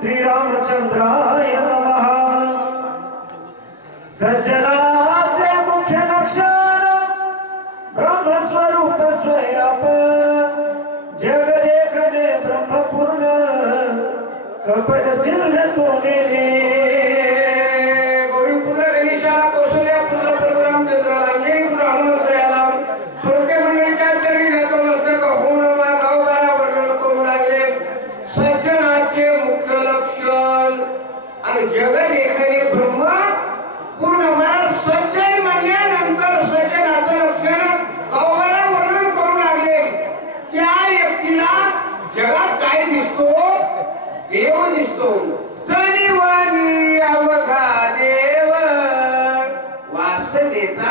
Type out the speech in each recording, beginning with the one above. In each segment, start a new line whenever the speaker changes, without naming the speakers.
श्रीरामचंद्राय नमः। सज्जनाचे मुख्य लक्षण ब्रह्मस्वरूप स्वयप जगदेखने ब्रह्मपूर्ण कपट चिन्ह तो गेले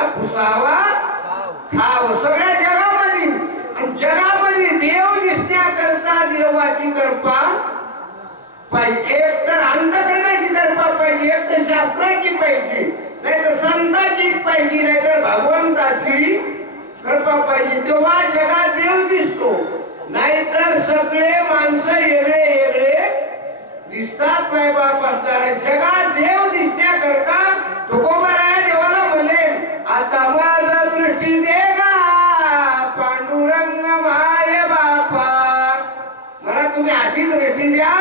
वासनेचा पुसावा खाव सगळ्या जगामध्ये. आणि जगामध्ये देव दिसण्याकरता देवाची कृपा पाहिजे. एक तर अंधकरणाची कृपा पाहिजे एक तर शास्त्राची पाहिजे नाही तर संताची पाहिजे नाही तर भगवंताची कृपा पाहिजे. तेव्हा जगात देव दिसतो. नाहीतर सगळे माणसं वेगळे वेगळे दिसतात माय बाप असणार. जगात देव दिसण्याकरता तुकोबा तुकोबराया देवाला आता माझा दृष्टी दे गा पांडुरंग माय बापा. मला तुम्ही अशी दृष्टी द्या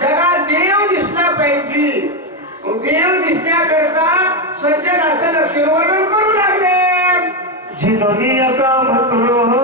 जगात देव दिसला पाहिजे देव दिसण्याकरता सज्जनाचं लक्षण वर्णन करू लागले.
जिनोनी काम क्रोध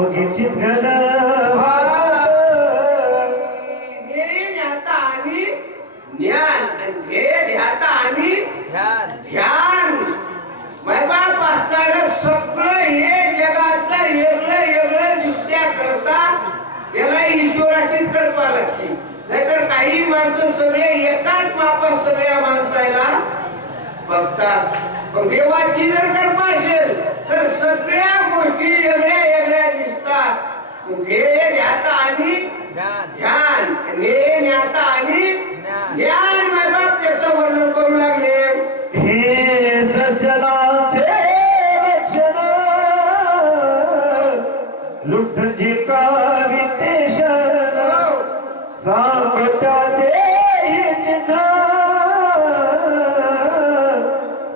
अवघी घन
ध्येय ध्याता आणि ज्ञान आणि ध्येय ध्याता आणि ध्यान. मैबाप असणार सगळं हे जगातलं वेगळं वेगळं दिसत्या करता त्याला ईश्वराचीच लागते. नाहीतर काही माणसं सगळे एकाच मापात सगळ्या माणसाला बघतात. पण देवाची जर कृपा असेल तर सगळ्या गोष्टी वेगळ्या मग ध्येय ध्याता आणि ध्यान ध्येय ध्याता आणि ज्ञान. मैबाप त्याचं वर्णन करू लागले.
हे सज्जनाचे जे हे चिन्ह.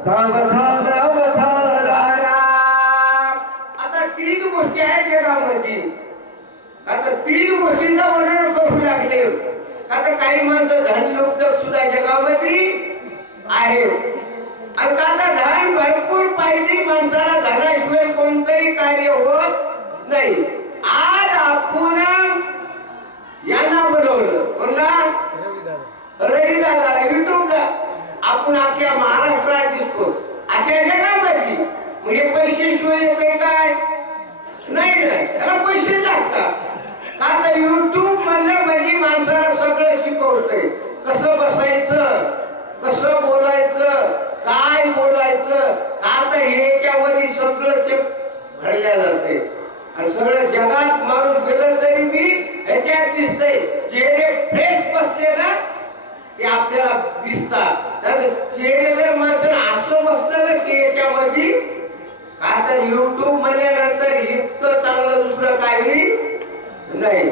सावधान
आता तीन गोष्टींचा वर्णन करू लागले. आता काही माणसं धन लुप्त सुद्धा जगामध्ये आहे. आणि आता धन भरपूर पाहिजे माणसाला धनाशिवाय कोणतंही कार्य होत नाही. आज आपण यांना बोलवलं. कोणला? रवी दादाला युट्यूबला आपण अख्ख्या महाराष्ट्रात दिसतो. अख्ख्या जगामध्ये. म्हणजे पैसे शिवाय येते काय? नाही नाही. त्याला पैसे लागतात. आता तर युट्यूब म्हणलं म्हणजे माणसाला सगळं शिकवतंय. कसं बसायचं कसं बोलायचं काय बोलायचं आता ह्याच्यामध्ये सगळं ते भरल्या जाते आणि सगळं जगात मारून गेलं तरी मी ह्याच्यात दिसतय. चेहरे फ्रेश बसले ना ते आपल्याला दिसतात. चेहरे जर माणसाला असं बसलं ना ते याच्यामध्ये आता तर युट्यूब म्हणल्यानंतर इतकं चांगलं दुसरं काही नाही.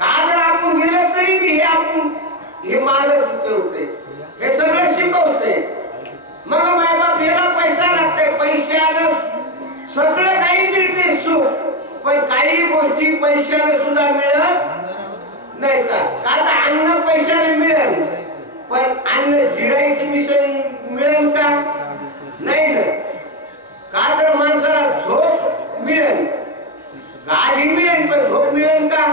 का जर आपण गेलं तरी बी हे आपण हे मागच शिकवते हे सगळं शिकवते मग मायबाप याला पैसा लागते पैशानं सगळं काही मिळते सुख. पण काही गोष्टी पैशानं सुद्धा मिळत नाही का का तर अन्न पैशाने मिळेल पण अन्न जिरायचं मिशन मिळेल का? नाही ना. का तर माणसाला झोप मिळेल. गाडी मिळेल पण झोप मिळेल का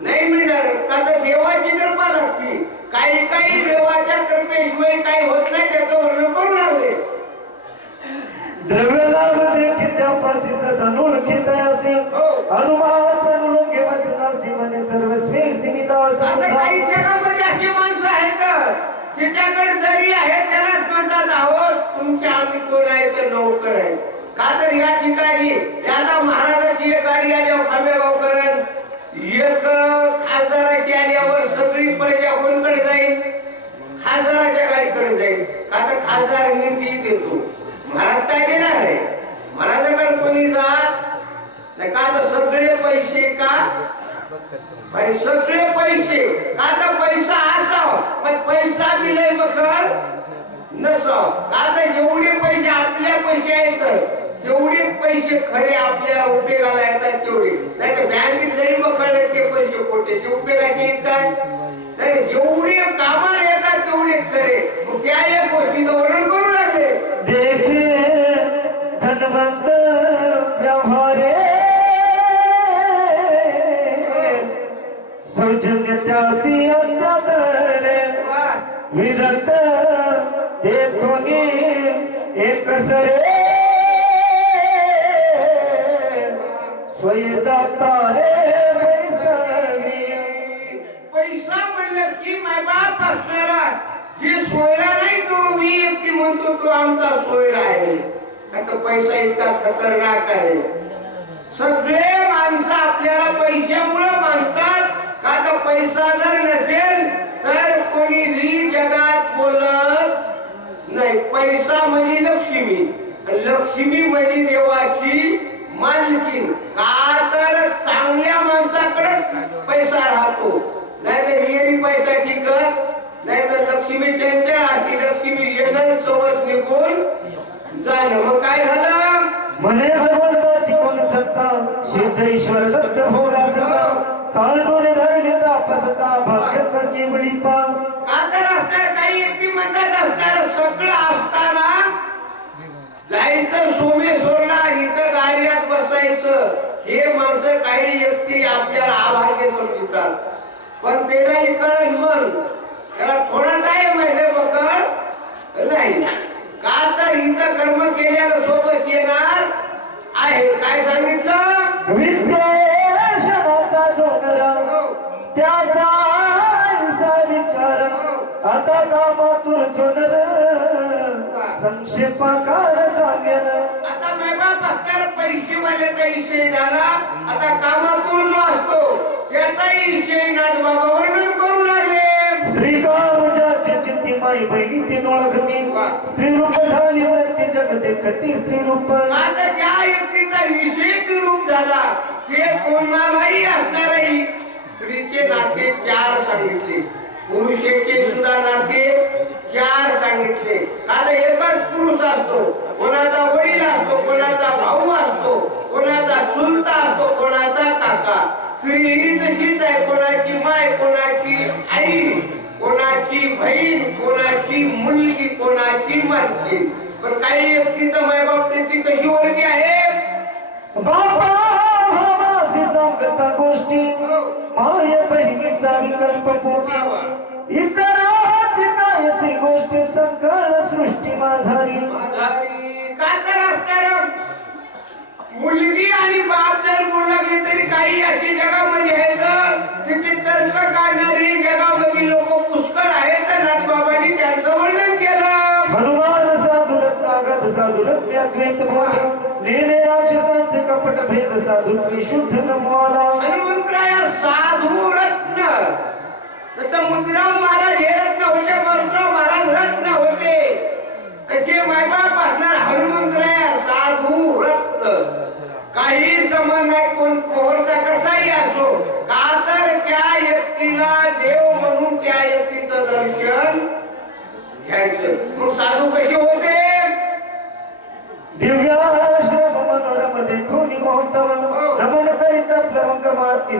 नाही मिळणार का तर देवाची कृपा लागते काही काही देवाच्या कृपेशिवाय काही होत नाही त्याचं वर्णन करू लागले.
असे.
हो.
अनुमान अनुलोके वचनासी म्हणे सर्वस्वी सीमितास
आता काही जगामध्ये अशी माणसं आहेत ज्याच्याकडे जरी आहे त्यालाच म्हणतात आहोत. तुमचे आम्ही कोण आहे तर नोकर आहे. का तर या ठिकाणी यादा महाराजाची एक गाडी आल्यावर खांबेगावकरण एक खासदाराची आल्यावर सगळी प्रजा कोणकडे जाईल खासदाराच्या गाडीकडे जाईल. का तर खासदार निधी देतो. महाराज काय देणार आहे? महाराजाकडे कोणी जात नाही. का तर सगळे पैसे का? सगळे पैसे. का तर पैसा असाव पण पैसा बी लय बखर नसाव. का तर जेवढे पैसे आपल्या पैसे आहेत तेवढेच पैसे खरे आपल्याला उपयोगाला येतात तेवढे. नाही तर बँकेत जरी बखडले ते पैसे खोटे ते उपयोगाचे आहेत काय? नाही जेवढे कामाला येतात तेवढेच खरे. मग त्या एक गोष्टीचं वर्णन करू लागले
देखे धनवंत व्यवहारे. सौजन्य त्यासी अंतरे
वा.
विरक्त देखोनी एक सरे. स्वयदाता रे
पैसा म्हणलं की मायबाप असणारा जे सोयरा नाही तो मी व्यक्ती म्हणतो तो आमचा सोयरा आहे. आता पैसा इतका खतरनाक आहे. सगळे माणसं आपल्याला पैशामुळे मानतात का तर पैसा जर नसेल तर कोणी बी जगात बोलत नाही. पैसा म्हणजे लक्ष्मी. लक्ष्मी म्हणजे देवाची मालकीन का तर चांगल्या माणसाकडे पैसा राहतो. नाही तर हिरी पैसा टिकत नाही तर लक्ष्मी चंचल असती लक्ष्मी येणं सोबत निघून जाणं. मग काय झालं?
म्हणे भगवंताची कोण सत्ता सिद्ध ईश्वर दत्त भोगा सत्ता साळडोने धरले तापसता भाग्यत केवळी पा
का तर असणार काही व्यक्ती म्हणतात असणार सगळं असताना जायचं सोमेश्वरला इथं गाड्यात बसायचं. हे माणसं काही व्यक्ती आपल्याला आभाग्य समजतात पण त्यालाही कळत मग त्याला थोडा टाइम आहे पकड नाही. का तर इथं कर्म केल्याला सोबत येणार आहे. काय सांगितलं?
जोनरा
हो.
त्याचा विचार. आता कामातून जोनर संक्षेपाकार सांगेन
आता मैबाप असणार पैसेवाल्याचा विषय झाला आता कामातून जो असतो. त्याचाही विषय नाथ बाबा वर्णन करू लागले.
चित्ती माई बहिणी ती ओळखती. स्त्री रूप झाली प्रति जगते कती स्त्री रूप
आता त्या व्यक्तीचा विशेष रूप झाला. ते कोणालाही असणारही. स्त्रीचे नाते चार सांगितले पुरुषाचे सुद्धा नाते चार सांगितले आता एकच पुरुष असतो कोणाचा वडील असतो कोणाचा भाऊ असतो कोणाचा चुलता असतो कोणाचा काका. स्त्री ही तशीच आहे कोणाची माय कोणाची आई कोणाची बहीण कोणाची मुलगी कोणाची मालकी. पण काही व्यक्तीचं मायबाप त्याची कशी ओळखी आहे?
बाबा भावासी सांगता गोष्टी. माय बहिणीचा विकल्प इतराची कायची गोष्ट सकळ सृष्टी माझारी.
माझारी. का तर असणार मुलगी आणि बाप जर बोलू लागले तरी काही अशी जगामध्ये आहेत तिथे तर्क काढणारी जगामध्ये लोक पुष्कळ आहेत. नाथबाबांनी त्यांचं वर्णन केलं.
हनुमान साधु रत्नागत साधु रत्नाद्वैत बोध नेले राक्षसांचे कपट भेद साधु शुद्ध नमवाला
हनुमंतराया साधू रत्न तसं मुद्राम महाराज हे रत्न होते महाराज रत्न होते. तसे मायबाप असणार हनुमंतराय साधू रत्न काही समज नाही कोण मोहरचा कसाही असतो का तर त्या व्यक्तीला देव म्हणून त्या व्यक्तीचं दर्शन घ्यायचं. मग साधू कसे होते? दिव्या शोभ मनोरम देखून करीत प्लवंग माती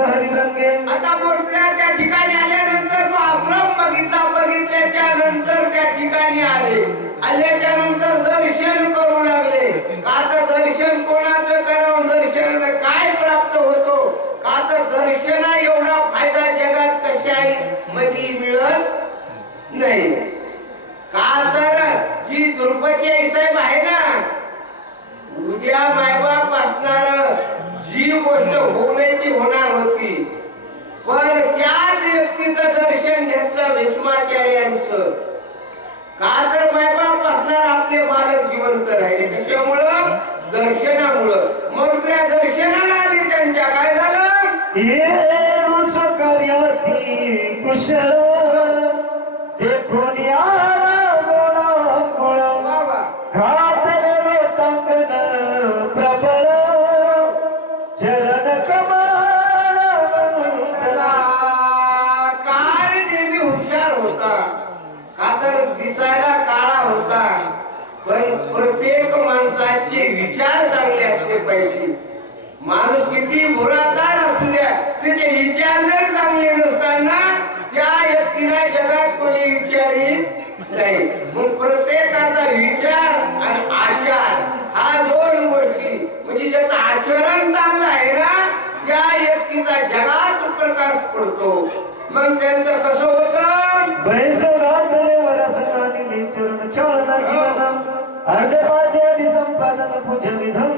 हरिरंगे आता मोरत्र्या ठिकाणी आल्यानंतर तो आश्रम बघितला बघितल्याच्या नंतर त्या ठिकाणी आले. आल्याच्यानंतर
दर्शन करू लागले. आता दर्शन
कोणाचं करावं? दर्शन होता. का तर दिसायला काळा होता. पण प्रत्येक माणसाचे विचार चांगले असले पाहिजे. माणूस किती बुरादार असू द्या त्याचे विचार जर चांगले नसताना त्या व्यक्तीला जगात कोणी विचारी नाही. म्हणून प्रत्येकाचा विचार आणि आचार हा दोन गोष्टी. म्हणजे ज्याचं आचरण चांगलं आहे ना त्या व्यक्तीचा जगात प्रकाश पडतो. मग त्यांचं कसं होतं?
बैस घातले वरसनानी चरण चाळना जीवन अर्धपाद्यादी संपादन पूज विधन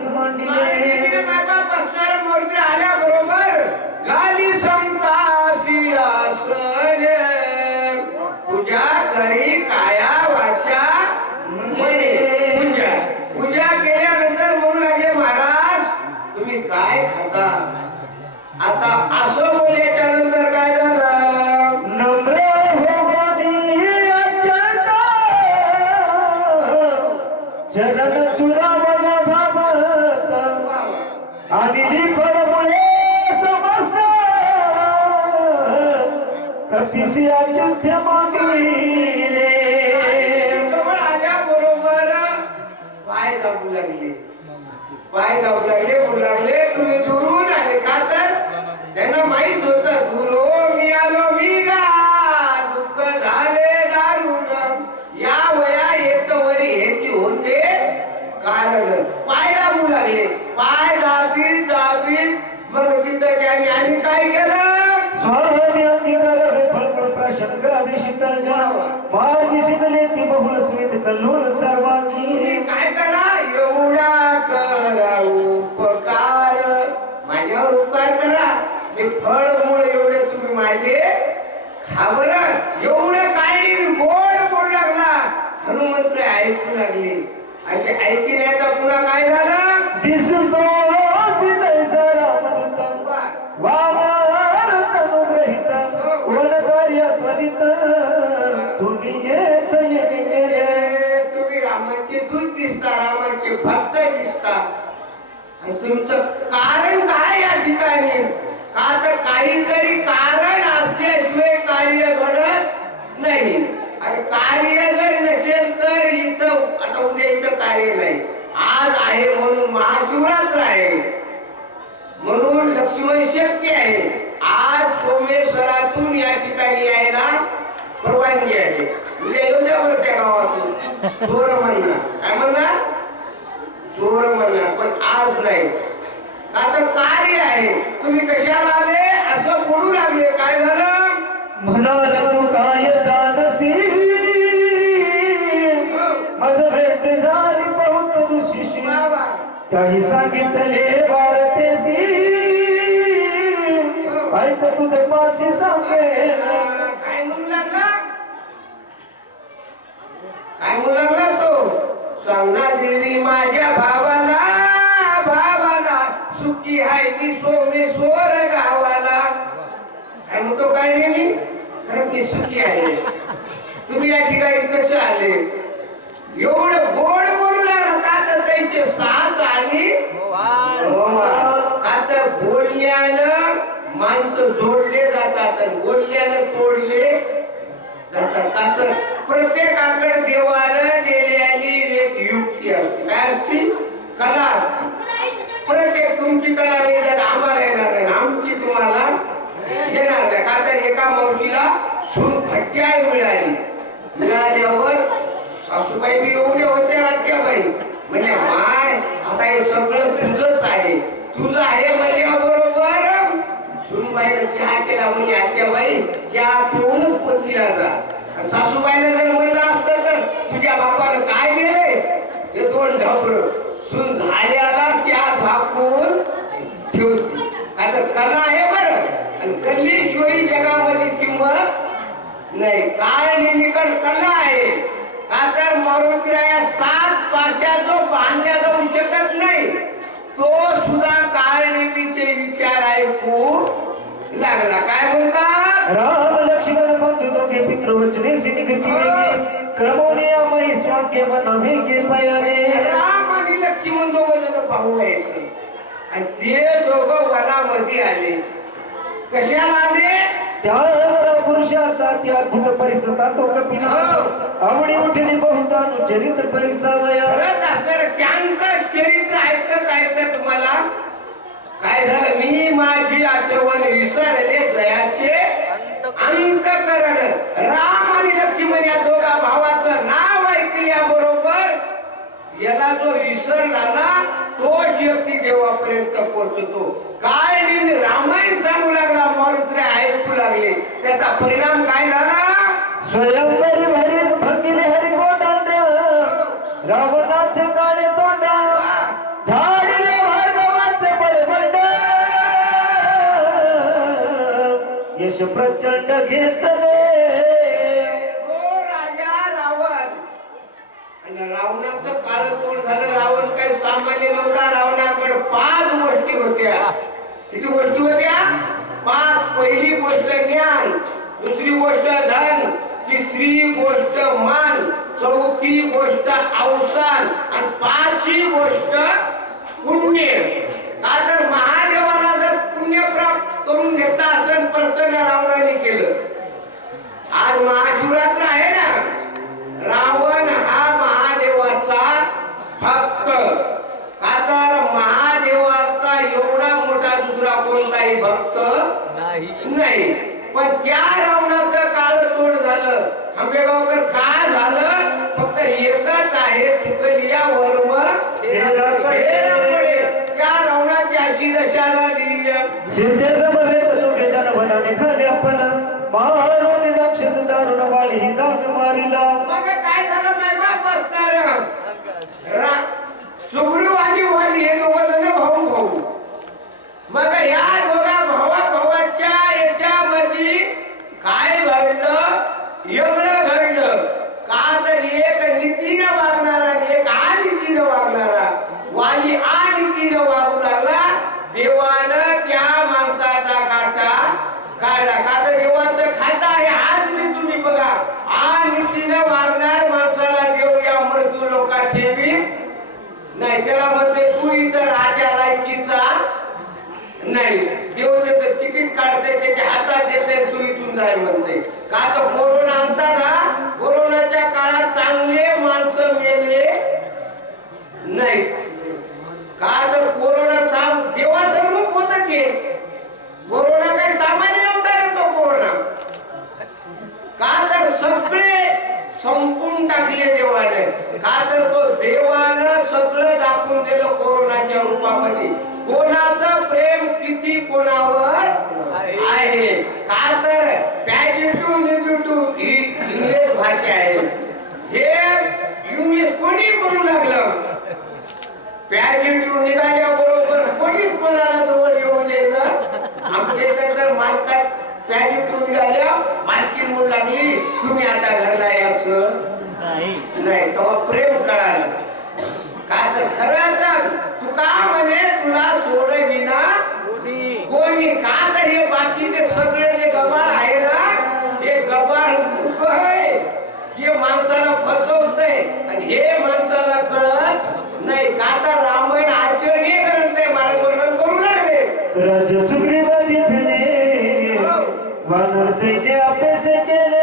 त्यांनी काय केलं?
स्वामी अंगीकार फळफळ प्रशंकर अभिषिक्त माझी शिकले ती बहुल स्मित
तुम्ही
सर्वांगी.
काय करा? एवढा करा उपकार. माझ्यावर उपकार करा. मी फळ मूळ एवढे तुम्ही माझे खाबर एवढे नाही मी गोड बोल लागला. हनुमंत ऐकू लागले. आणि ते ऐकी नाही तर पुन्हा काय झालं?
दिसतो.
आणि तुमचं कारण काय या ठिकाणी? का तर काहीतरी कारण असल्याशिवाय कार्य घडत नाही. आणि कार्य जर नसेल तर इथं आता उद्या इथं कार्य नाही. आज आहे म्हणून महाशिवरात्र आहे. म्हणून लक्ष्मण शक्ती आहे. आज सोमेश्वरातून या ठिकाणी यायला परवानगी आहे. उद्या येऊ द्या बरं त्या गावातून चोर म्हणणार काय म्हणणार चोर म्हणणार पण आज नाही आता कार्य आहे. तुम्ही कशाला आले? असं बोलू लागले. काय झालं?
म्हणाल तू काय जानसी मज भेट झाली बहुत दुशिशी.
बाबा.
काही सांगितले वारतेसी. ऐक तुझे पाशी सांगेन
काय म्हणू लागला? काय म्हणू लागला तो? सांगना देवी माझ्या भावाला सुखी आहे मी सोमेश्वर गावाला. काय म्हणतो काय नाही मी खरंच मी सुखी आहे. तुम्ही या ठिकाणी कसे आले? एवढं गोड बोलू लागला का तर त्यांचे साथ आणि का तर बोलण्यानं माणसं जोडले जातात आणि बोलल्यानं तोडले जातात. का तर प्रत्येकाकडे देवानं दिलेली एक युक्ती असते. काय असती? कला असते. प्रत्येक तुमची कला नाही आम्हाला येणार नाही. आमची तुम्हाला येणार नाही. का तर एका मावशीला सून भट्ट्याय मिळाली. मिळाल्यावर सासूबाई बी एवढे होते आत्याबाई. म्हणजे माय आता हे सगळं तुझंच आहे. तुझं आहे म्हणजे बरोबर सुनबाईनं चहा केला म्हणजे आत्याबाई चहा पिऊनच पोचल्या जा. आणि सासूबाईला जर म्हणलं असतं तर तुझ्या बापानं काय केलंय? हे दोन ढबळ सुन झाल्या चहा ठेवते आता कला आहे बरं आणि कल्लीशिवाय जगामध्ये किंमत नाही. काळ नेहमीकड कला आहे? का तर मारुतीराया सात पाशा जो बांधल्या जाऊ शकत नाही? तो सुद्धा काळ नेहमीचे विचार ऐकू लागला. काय म्हणतात
राम लक्ष्मण बंधु दोघे पितृवचने सिनिगती वेगे. क्रमोने आम्ही स्वाक्य बनावे के पयाने
राम आणि लक्ष्मण दोघं जण आहेत. आणि ते दोघं वनामध्ये आले. कशाला आले?
त्याचा पुरुषार्था त्या अद्भुत परिसता तो कपिला. आवडी उठली बहुतानु चरित्र परिसावया
खरंच असणार त्यांचं चरित्र ऐकत ऐकत मला काय झालं? मी माझी आठवण विसरले दयाचे. अंतकरण. राम आणि लक्ष्मण या दोघा भावाचं नाव ऐकल्याबरोबर याला जो विसरला ना तो व्यक्ती देवापर्यंत पोहोचतो. काय रामायण सांगू लागला मारुत्रे ऐकू लागले. त्याचा परिणाम काय झाला?
स्वयंवरी भरी भंगिले हरी गोदांड रावणाचे यश प्रचंड घेतले.
हो राजा रावण. आणि रावणाचं काळ कोण झालं? रावण काही सामान्य नव्हता. रावणाकडे पाच गोष्टी होत्या. किती गोष्टी होत्या? पाच. पहिली गोष्ट ज्ञान दुसरी गोष्ट धन तिसरी गोष्ट मान चौथी गोष्ट अवसान आणि पाचवी गोष्ट पुण्य. का तर महादेवाला जर पुण्य प्राप्त करून घेतला असेल प्रसन्न रावणाने केलं आज महाशिवरात्र आहे ना. रावण हा महादेवाचा भक्त. का तर महादेवाचा एवढा मोठा दुसरा कोणताही भक्त नाही. पण त्या रावणाचं काळ तोड झालं. आंबेगावकर काय झालं? फक्त एकच आहे सुकलिया वर्म. त्या रावणाची अशी दशा झाली
शिंदेचा बघेत दोघे जन वनाने खाली आपण मारून राक्षस दारुण वाळी ही जाग मारिला
मग काय झालं माय बाप असणार रा- सुग्रीव आणि वाली हे दोघं जण भाऊ भाऊ मग या दोघा भावा भावाच्या याच्यामध्ये काय घडलं एवढं घडलं का तर एक नीतीनं वागणारा आणि एक अनितीनं वागणारा वाली अनितीनं वागू लागला देवानं त्या माणसाचा काटा काढला का तर देवाचं खातं आहे आज मी तुम्ही बघा अनितीनं वागणार माणसाला देव या मृत्यू लोका ठेवी नाही त्याला म्हणते तू इथं राजा लायकीचा नाही देव त्याचं तिकीट काढते त्याच्या हातात देते तू म्हणते का तर कोरोना आणताना कोरोनाच्या काळात चांगले माणसं मेले नाही का तर कोरोना साम देवाचं रूप होत ते कोरोना काही सामान्य नव्हता रे तो कोरोना का तर सगळे संपून टाकले देवाने का तर तो देवानं सगळं दाखवून दिलं कोरोनाच्या रूपामध्ये कोणाचं प्रेम किती कोणावर आहे का तर पॅजिटिव्ह निगेटिव्ह ही इंग्लिश भाषा आहे हे इंग्लिश कोणी बोलू लागलं पॅजिटिव्ह निघाल्या बरोबर. कोणीच कोणाला जवळ येऊ आमच्या इथं तर मालकात निघाल्या. मालकी लागली तुम्ही आता घरला यायचं नाही. तेव्हा प्रेम कळालं. का तर खरं तर तू का म्हणे तुला सोडविना कोणी? का तर हे बाकीचे सगळे जे गबाळ आहे ना हे गबाळ मूर्ख आहे? हे माणसाला फसवतंय. आणि हे माणसाला कळत नाही का तर रामबाईन आश्चर्य करत नाही महाराज वर्णन करू लागले.
राजा सुग्रीव तिथले हो. वानर सैन्य आपले केले.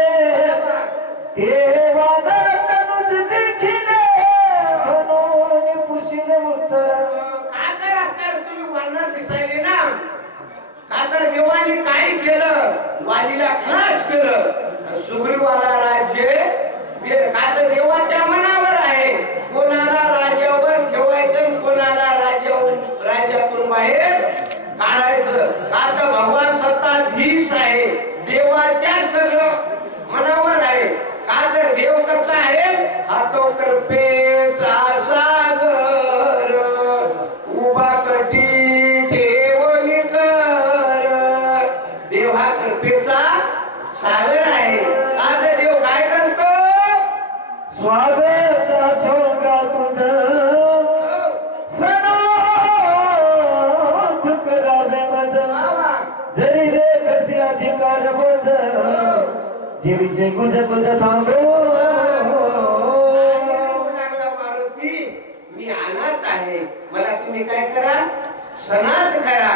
ते वानर तनुज देखिले म्हणून पुशील का तर असणार तुम्ही दिसायले ना. का तर देवाने काय केलं? वालीला का तर भगवान सत्ताधीश आहे? देवाच्या
गुज गुज सांगो
लागला मारुती मी अनाथ आहे मला तुम्ही काय करा सनात करा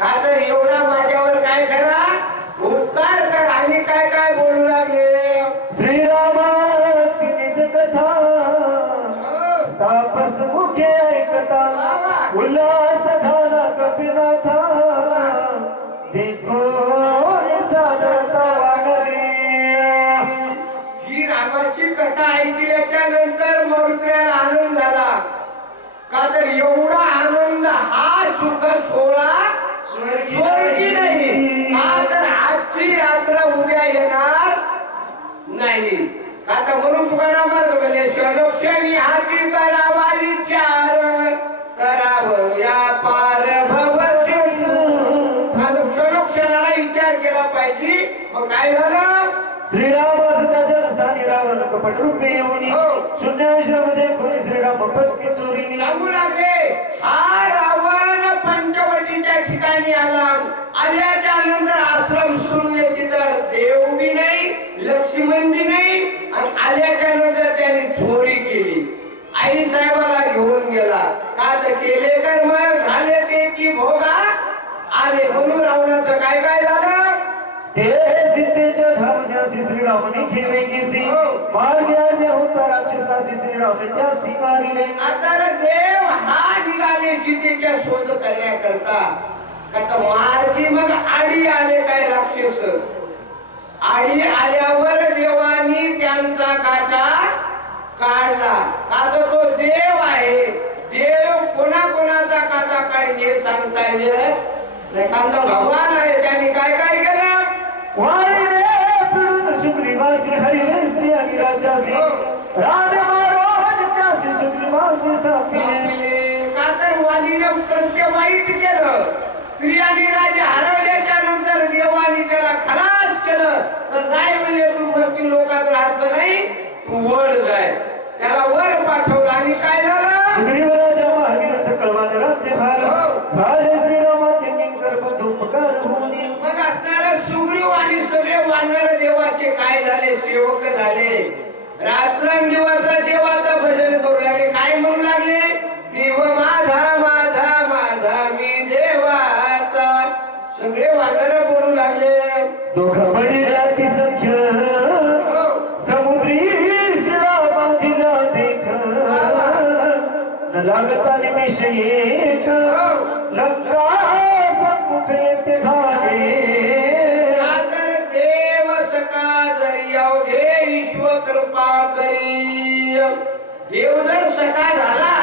का तर एवढा माझ्यावर काय करा उपकार करा आणि काय काय बोलू लागले
श्रीरामाची कथा तापस मुखे ऐकता उल्हास
का तर म्हणून तुकारामात म्हणजे शनोक्षणी हाती करावा विचार करावं या पार भवती आता क्षणोक्षणाला विचार केला पाहिजे. मग काय झालं?
जन्मस्थानी रावण कपट रूपे येऊन
हो.
कोणी श्रीराम पत्नी
सांगू लागले. हा रावण पंचवटीच्या ठिकाणी आला आल्याच्यानंतर आश्रम शून्य तिथं देव बी नाही लक्ष्मण बी नाही आणि आल्याच्यानंतर त्याने चोरी केली आई साहेबाला घेऊन गेला का तर केले कर्म झाले ते की भोगा आले म्हणून रावणाचं काय काय झालं
ते सीतेच्या धावण्यासी श्रीरामने खेळे गेसी
हो.
मार्ग्याने होता राक्षसासी श्रीराम त्यासी मारिले
आता देव हा निघाले सीतेच्या शोध करण्याकरता का तर मार्गी मग आडी आले काय राक्षस? आडी आल्यावर देवानी त्यांचा काटा काढला. का तो देव आहे. देव कोणाकोणाचा काटा काढील हे सांगता येत नाही. भगवान आहे त्याने केलं स्त्रियांनी राजे हरवल्याच्या नंतर देवानी त्याला खलास केलं. तर जाय म्हणजे तू? मृत्यू लोकात राहायचं नाही तू वर जाय. त्याला वर पाठवलं आणि काय झालं? मग असणारे सुग्रीव आणि सगळे वानर देवाचे काय झाले? सेवक झाले. रात्रंदिवस देवाचं भजन करू लागले. काय म्हणू लागले? देव माझा
लागता निमिष एक लंका सन्मुख येते झाले
देव सका जरी अवघे ईश्व कृपा करी. देव जर सका झाला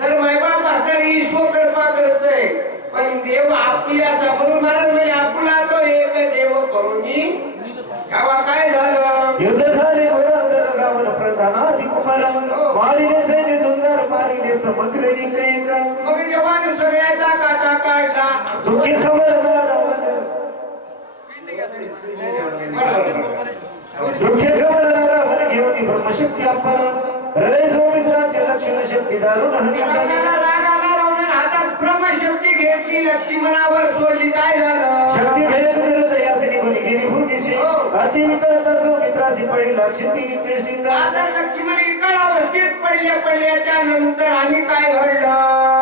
तर मायबाप आता ईश्व कृपा करतोय. पण देव आपल्या म्हणून महाराज म्हणजे आपला तो एक देव करून तेव्हा काय झालं?
एक एक
मग देवाने सगळ्याचा काटा काढला
दुःखी खबरदार. दुःखी खबरदार घेऊन ब्रह्मशक्ती आपण हृदय सौमित्राचे लक्षण शक्ती दारुण हनी
रावणाला राग आला रावणाने हातात ब्रह्मशक्ती घेतली लक्ष्मणावर सोडली. काय झालं?
भूमीशी अति विकळता सौमित्रासी पडली लक्षती चेष्टिता
आता लक्ष्मण इकड अवस्थेत पडल्या पडल्याच्या नंतर आणि काय घडलं?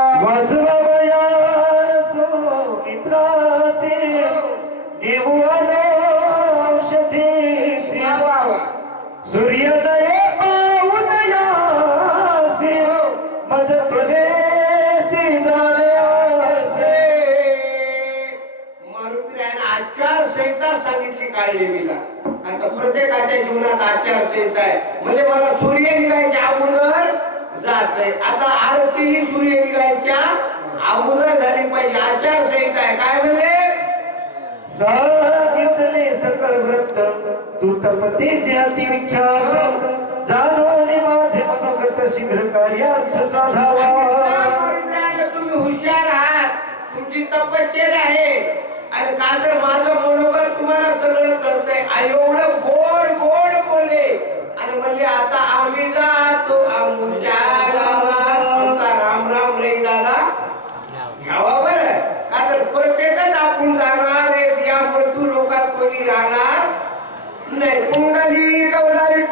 प्रत्येकाच्या जीवनात आचारसंहिता आहे म्हणजे मला सूर्य निघायच्या अगोदर जायचंय आता आरती ही सूर्य निघायच्या अगोदर झाली पाहिजे. आचारसंहिता आहे. काय म्हणजे
सांगितले सकळ व्रत तू तपतेचे अति विख्यात जाणवले माझे मनोगत शीघ्र कार्यार्थ साधावा.
तुम्ही हुशार आहात. तुमची तपश्चर्या आहे. आणि का तर माझं मनोगत तुम्हाला सगळं कळतंय. एवढं गोड गोड बोलले. आणि म्हणले आता आम्ही जातो आमच्या गावात. राम राम रे दादा. घ्यावा बर. का तर प्रत्येकच आपण जाणार आहे. या मृत्यू लोकात कोणी राहणार नाही. कुंडली कवलाली